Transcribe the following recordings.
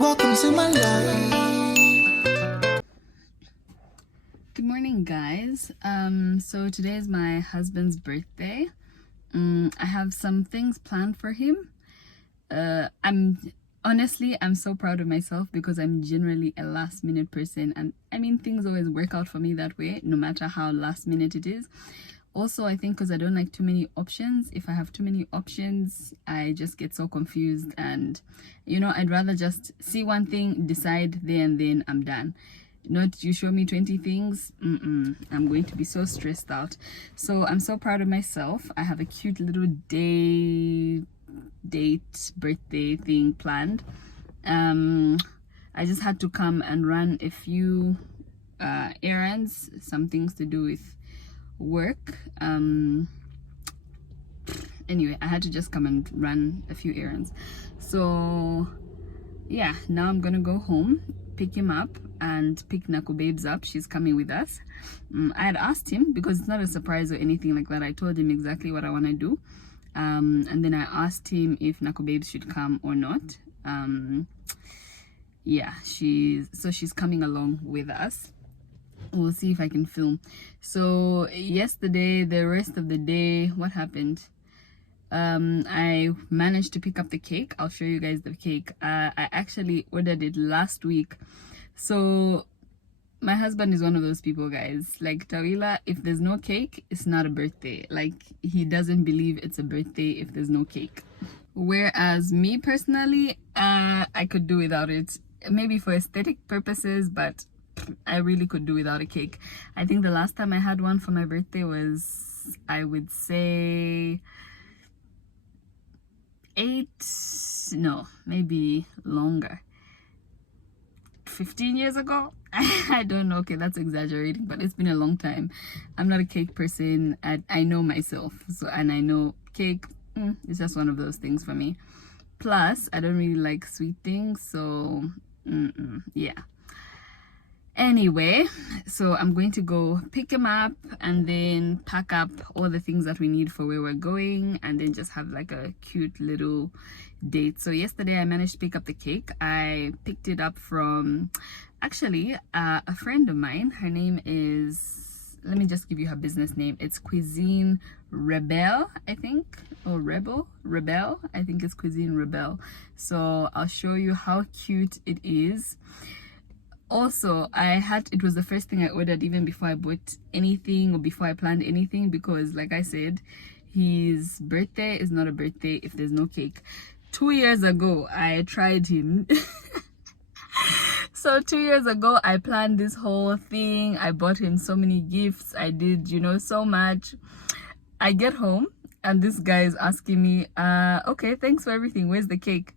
Welcome to my life. Good morning, guys. So today is my husband's birthday. I have some things planned for him. I'm so proud of myself because I'm generally a last minute person, and I mean, things always work out for me that way, no matter how last minute it is. Also, I think because I don't like too many options. If I have too many options, I just get so confused, and I'd rather just see one thing, decide there and then I'm done. Not you show me 20 things. I'm going to be so stressed out. So I'm so proud of myself. I have a cute little birthday thing planned. I just had to come and run a few errands, some things to do with work. Anyway, I had to just come and run a few errands. So yeah, now I'm gonna go home, pick him up, and pick Nako Babes up. She's coming with us. I had asked him, because it's not a surprise or anything like that. I told him exactly what I want to do, and then I asked him if Nako Babes should come or not. Yeah, she's coming along with us. We'll see if I can film. So yesterday, the rest of the day, what happened? I managed to pick up the cake. I'll show you guys the cake. I actually ordered it last week. So my husband is one of those people, guys, like Tawila, if there's no cake, it's not a birthday. Like, he doesn't believe it's a birthday if there's no cake. Whereas me personally, I could do without it, maybe for aesthetic purposes, but I really could do without a cake. I think the last time I had one for my birthday was, I would say, maybe longer, 15 years ago. I don't know. Okay, that's exaggerating, but it's been a long time. I'm not a cake person. I know myself, and I know cake, it's just one of those things for me. Plus, I don't really like sweet things, so yeah. Anyway, so I'm going to go pick him up and then pack up all the things that we need for where we're going, and then just have like a cute little date. So yesterday I managed to pick up the cake. I picked it up from actually a friend of mine. Her name is, let me just give you her business name. It's Cuisine Rebel, I think, or Rebel, I think it's Cuisine Rebel. So I'll show you how cute it is. Also, it was the first thing I ordered even before I bought anything or before I planned anything, because like I said, his birthday is not a birthday if there's no cake. 2 years ago, I tried him. So 2 years ago, I planned this whole thing. I bought him so many gifts. I did, so much. I get home and this guy is asking me, okay, thanks for everything. Where's the cake?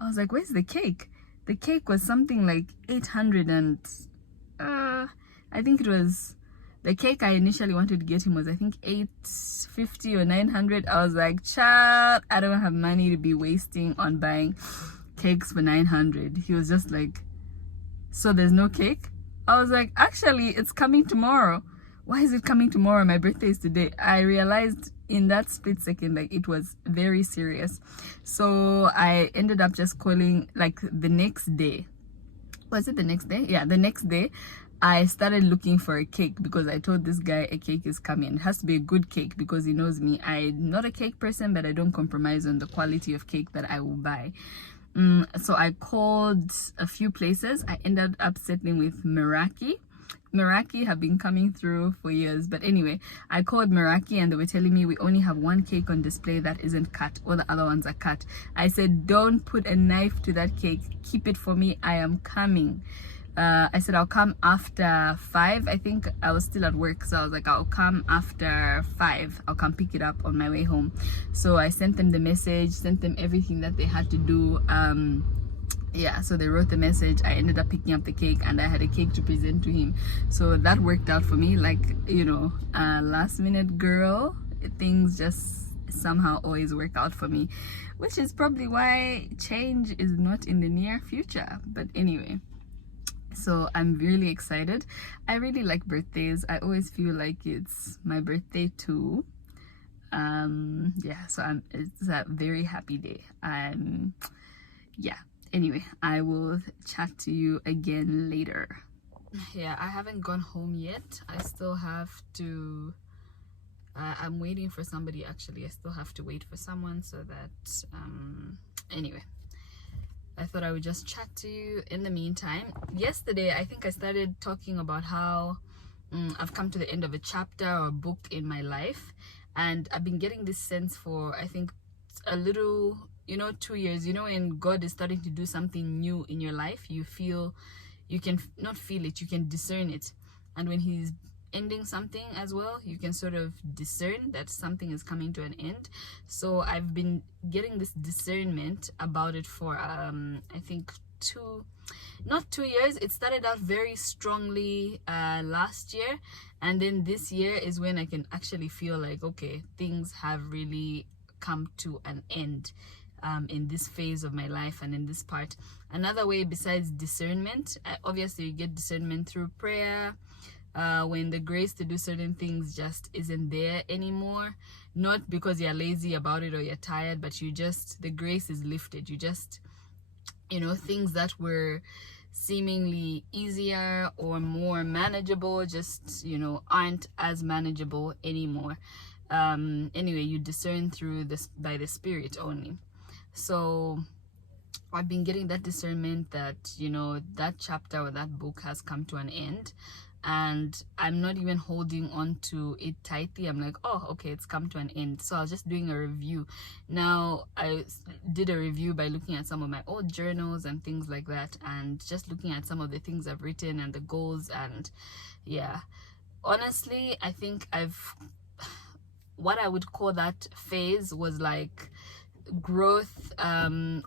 I was like, where's the cake? The cake was something like 800 and I think it was, the cake I initially wanted to get him was I think 850 or 900. I was like, child, I don't have money to be wasting on buying cakes for 900. He was just like, so there's no cake? I was like, actually, it's coming tomorrow. Why is it coming tomorrow? My birthday is today. I realized in that split second, like, it was very serious. So I ended up just calling, like, the next day. Was it the next day? Yeah, the next day I started looking for a cake, because I told this guy a cake is coming. It has to be a good cake, because he knows me. I'm not a cake person, but I don't compromise on the quality of cake that I will buy. So I called a few places. I ended up settling with Meraki. Meraki have been coming through for years, but anyway, I called Meraki and they were telling me we only have one cake on display that isn't cut. All the other ones are cut. I said, don't put a knife to that cake, keep it for me, I am coming. I said I'll come after 5. I think I was still at work, so I was like, I'll come after 5. I'll come pick it up on my way home. So I sent them the message, sent them everything that they had to do. Yeah, so they wrote the message. I ended up picking up the cake and I had a cake to present to him. So that worked out for me. Like, last minute girl, things just somehow always work out for me, which is probably why change is not in the near future. But anyway, so I'm really excited. I really like birthdays. I always feel like it's my birthday too. Yeah, so it's a very happy day. Yeah, Anyway, I will chat to you again later. Yeah, I haven't gone home yet. I still have to I'm waiting for somebody. Actually, I still have to wait for someone, so that anyway, I thought I would just chat to you in the meantime. Yesterday, I think I started talking about how I've come to the end of a chapter or a book in my life, and I've been getting this sense for, I think, a little, 2 years. When God is starting to do something new in your life, you can not feel it, you can discern it. And when he's ending something as well, you can sort of discern that something is coming to an end. So I've been getting this discernment about it for I think not 2 years. It started out very strongly last year, and then this year is when I can actually feel like, okay, things have really come to an end in this phase of my life and in this part. Another way besides discernment, obviously you get discernment through prayer, when the grace to do certain things just isn't there anymore, not because you're lazy about it or you're tired, but the grace is lifted. You just, things that were seemingly easier or more manageable just, aren't as manageable anymore. Anyway, you discern through this by the Spirit only. So I've been getting that discernment that, that chapter or that book has come to an end, and I'm not even holding on to it tightly. I'm like, oh, okay, it's come to an end. So I was just doing a review. Now, I did a review by looking at some of my old journals and things like that, and just looking at some of the things I've written and the goals. And yeah, honestly, I think what I would call that phase was like growth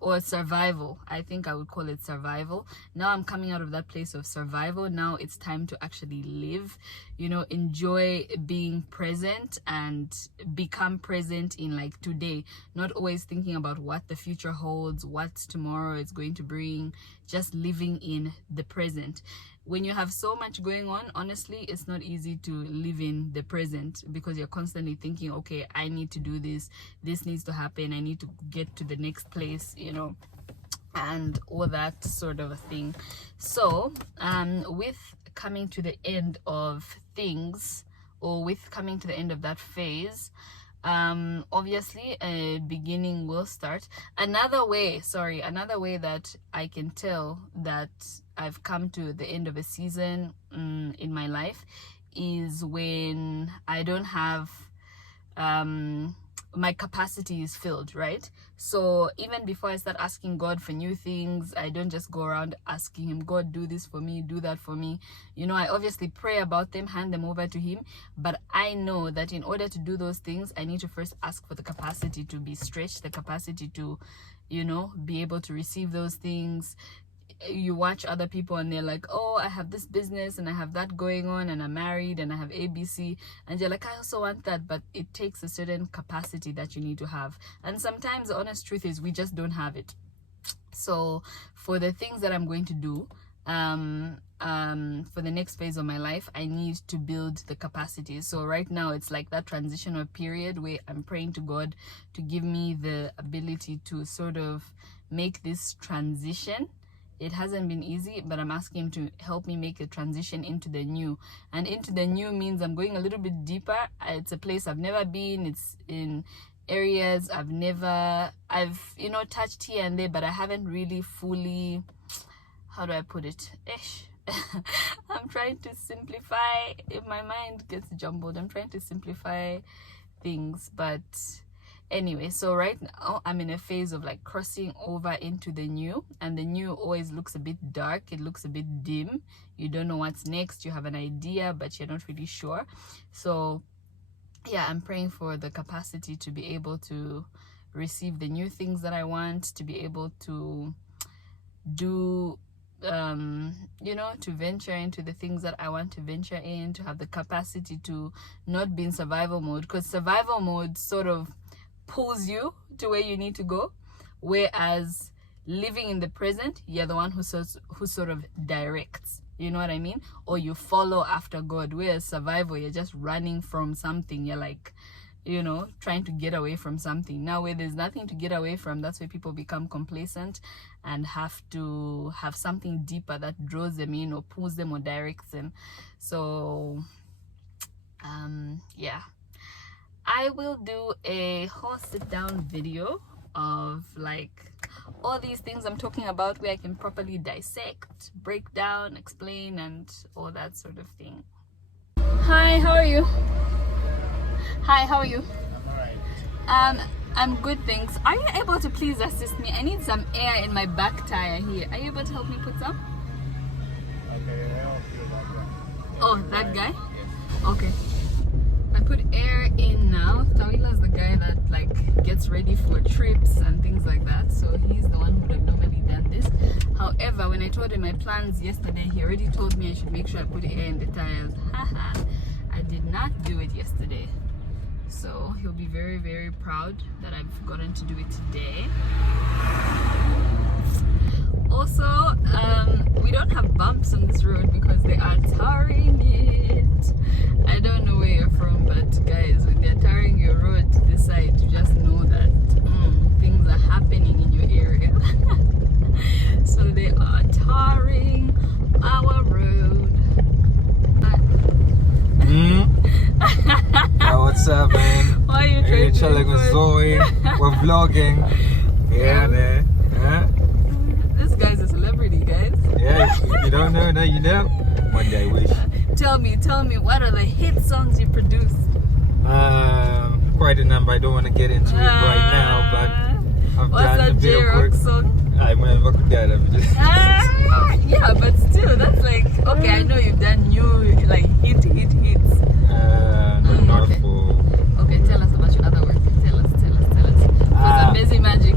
or survival. I think I would call it survival. Now I'm coming out of that place of survival. Now it's time to actually live, enjoy being present and become present in like today, not always thinking about what the future holds, what tomorrow is going to bring, just living in the present. When you have so much going on, honestly, it's not easy to live in the present, because you're constantly thinking, okay, I need to do this needs to happen, I need to get to the next place, and all that sort of a thing. So with coming to the end of things, or with coming to the end of that phase, obviously a beginning will start. Another way that I can tell that I've come to the end of a season in my life is when I don't have my capacity is filled, right? So even before I start asking God for new things, I don't just go around asking him, God, do this for me, do that for me. I obviously pray about them, hand them over to him, but I know that in order to do those things, I need to first ask for the capacity to be stretched, the capacity to, be able to receive those things. You watch other people and they're like, oh, I have this business and I have that going on and I'm married and I have ABC, and you're like, I also want that, but it takes a certain capacity that you need to have. And sometimes the honest truth is we just don't have it. So for the things that I'm going to do for the next phase of my life, I need to build the capacity. So right now it's like that transitional period where I'm praying to God to give me the ability to sort of make this transition. It hasn't been easy, but I'm asking him to help me make a transition into the new. And into the new means I'm going a little bit deeper. It's a place I've never been. It's in areas I've touched here and there, but I haven't really fully, how do I put it? I'm trying to simplify. If my mind gets jumbled, I'm trying to simplify things, but anyway, so right now I'm in a phase of like crossing over into the new, and the new always looks a bit dark. It looks a bit dim. You don't know what's next. You have an idea, but you're not really sure. So yeah, I'm praying for the capacity to be able to receive the new things that I want, to be able to do to venture into the things that I want to venture in, to have the capacity to not be in survival mode, because survival mode sort of pulls you to where you need to go, whereas living in the present, you're the one who sort of directs, you know what I mean, or you follow after God. Whereas survival, you're just running from something. You're like you know, trying to get away from something. Now where there's nothing to get away from, that's where people become complacent and have to have something deeper that draws them in or pulls them or directs them. So yeah, I will do a whole sit down video of like all these things I'm talking about, where I can properly dissect, break down, explain, and all that sort of thing. Hi, how are you? Hi, how are you? I'm good, thanks. Are you able to please assist me? I need some air in my back tire here. Are you able to help me put some? Okay, I'll help you with that guy. Oh, that guy? Okay. I put air in now. Tawila's the guy that like gets ready for trips and things like that. So he's the one who would have normally done this. However, when I told him my plans yesterday, he already told me I should make sure I put air in the tires. Haha. I did not do it yesterday. So he'll be very, very proud that I've gotten to do it today. Also, we don't have bumps on this road because they are tarring it. I don't know where you're from, but guys, when they're tarring your road to this side, you just know that things are happening in your area. So they are tarring our road. What's up, man? Why are you trying You're to chilling with Zoe. We're vlogging. Yeah, man. Huh? This guy's a celebrity, guys. Yeah, if you don't know, now you know. One day, wish. Tell me, what are the hit songs you produced? Quite a number. I don't want to get into it right now, but I've What's done a that bit of J-Rock work. song? I'm never good at it. Yeah, but still, that's like, okay, I know you've done new, like, hits. Not okay. for. Okay, tell us about your other work. Tell us. For Busy Magic.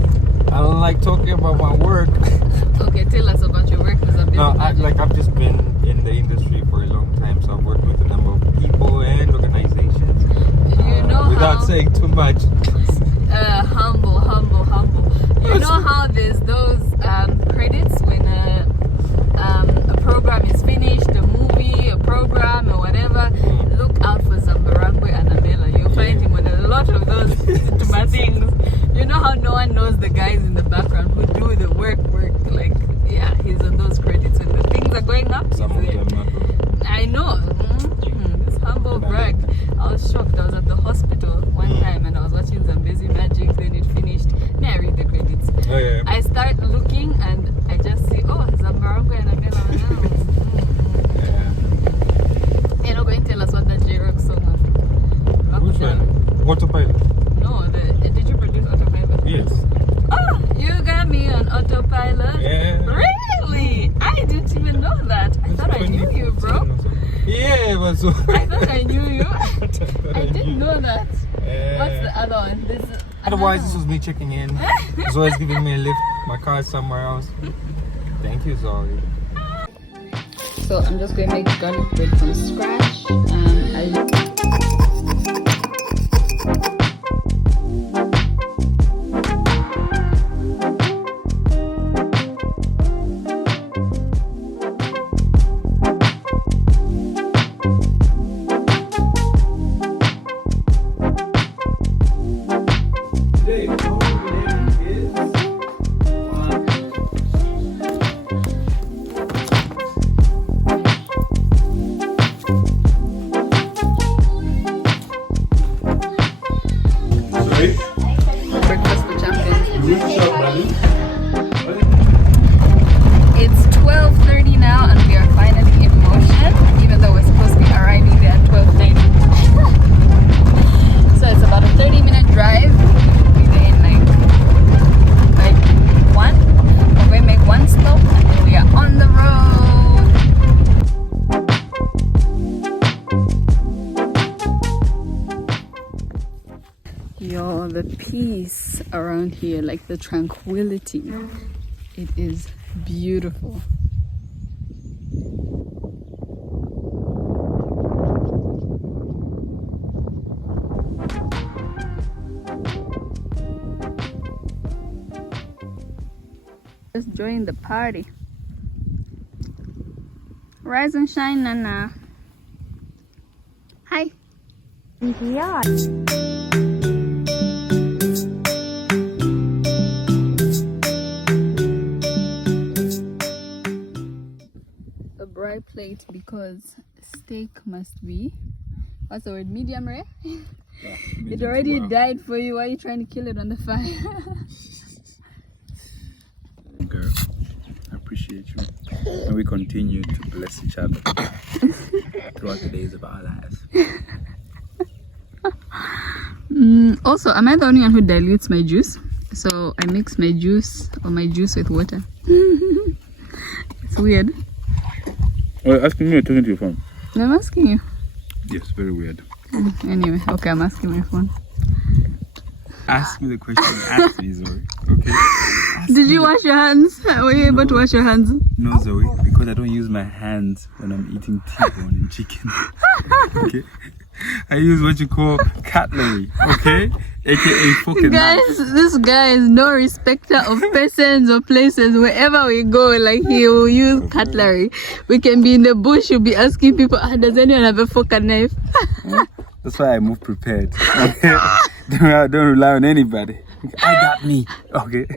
I don't like talking about my work. Okay, tell us about your work as a Busy Magic. I've just been in the industry for a long time, so I've worked with a number of people and organizations. You know without saying too much. Humble. You know how there's those credits when a program is finished, a movie, a program, or whatever. Look out for Zambarangwe and Amela. You'll find him on a lot of those things. You know how no one knows the guys in the background who do the work. Like, yeah, he's on those credits when the things are going up. Some of them not. I know. This humble brag. I was shocked. I was at the hospital one time and I was watching some Busy Magic. Then it finished. May I read the credits? Oh, yeah. I start looking and I just see, oh, Zambarangwe and Amela. Yeah. You're not going to tell us what that J-Rock song was. Which one? Autopilot. No, did you produce Autopilot? Yes. Oh, you got me on Autopilot? Yeah. Really? I didn't even know that. I thought I knew you, bro. Yeah, but so. I thought I knew you. I didn't know that. What's the other one? Otherwise, this was me checking in. Zoe's giving me a lift. My car is somewhere else. Thank you, Zoe. So I'm just going to make garlic bread from scratch. Breakfast for champions. It's 12:30 now and we are finally in motion, even though we're supposed to be arriving there at 12:30. So it's about a 30-minute drive. We're going like 1. We're going to make one stop and then we are on the road. Yo, the peace around here, like the tranquility, it is beautiful. Just join the party. Rise and shine, Nana. Hi. Yeah. fry plate because steak must be, what's the word, medium rare? Yeah, It already died for you. Why are you trying to kill it on the fire? Girl, I appreciate you. And we continue to bless each other throughout the days of our lives. Also, am I the only one who dilutes my juice? So I mix my juice with water. It's weird. Oh, asking me or talking to your phone? No, I'm asking you. Yes, very weird. Anyway, okay, I'm asking my phone. Ask me the question. Ask me, Zoe. Okay. Did you wash your hands? Were you able to wash your hands? No, Zoe, because I don't use my hands when I'm eating T-bone and chicken. Okay. I use what you call cutlery. Okay. AKA fork and knife. Guys, this guy is no respecter of persons or places. Wherever we go, like, he will use cutlery. We can be in the bush, you'll be asking people, does anyone have a fork and knife? That's why I move prepared. Okay. Don't rely on anybody. I got me. Okay.